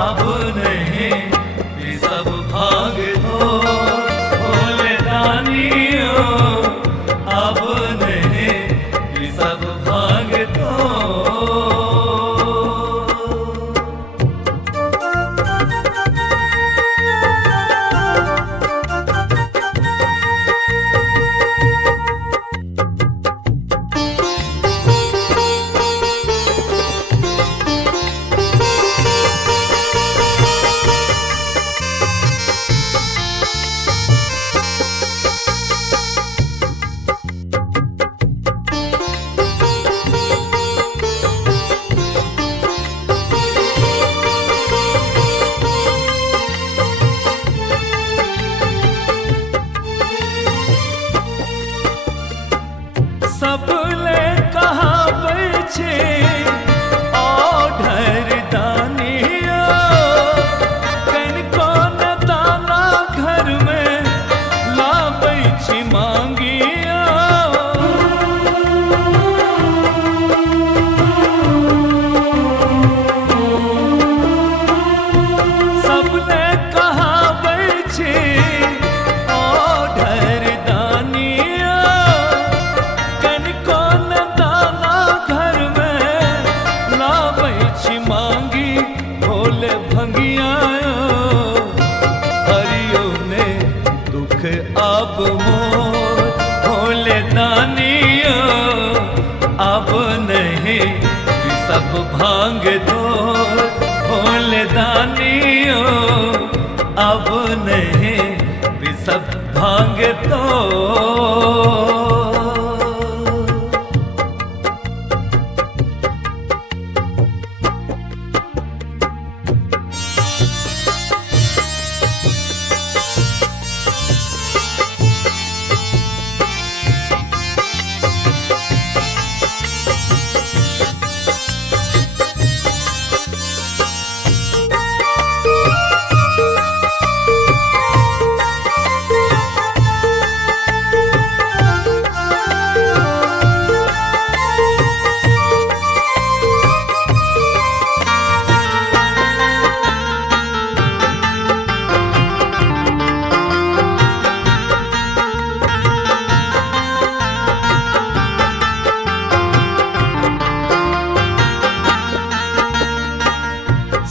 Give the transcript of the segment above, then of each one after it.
अब नहीं ये सब भाग दो भोले दानियों, अब नहीं ये सब भाग दो। सबले कहा बैठे ओढ़र दानिया, कनको न दाना घर में ला बैठी मांगिया। सबले कहा बैठे ओढ़र दानिया, कनको न दाना घर में ला बैठी मांगी। भोले भंगिया हरियो ने दुख अब मोर, भोले दानियो अब नहीं ये सब भांग दो। भोले दानियो अब नहीं ये सब भांग दो।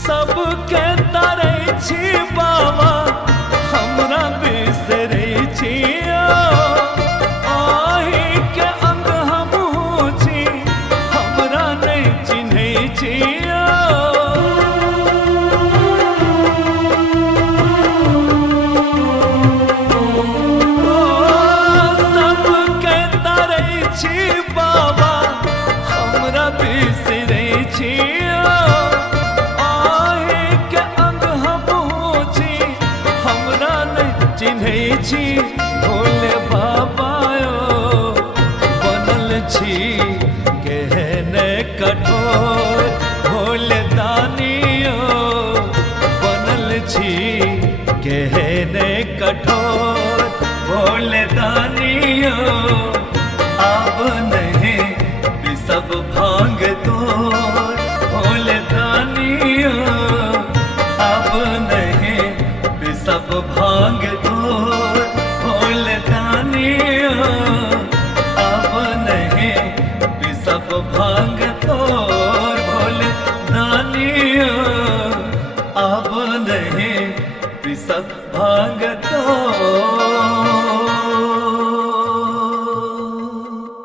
सबके तारे छी बाबा हमरा बिसरे छिया, आही के अंग हमहू छी हमरा नहीं चिन्हे छिया। सबके तारे छी बाबा हमरा बिसरे छिया, चिन्हे छी भोले बाबा बनल छी केहने कठोर। भोले दानियो बनल छी केहने कठोर। भोले दानियो अब नहीं ये सब भांग दो। भोले दानियो अब नहीं ये सब भांग दो। भोले दानियो अब नहीं ये सब भांग दो। भोले दानियो अब नहीं ये सब भांग दो।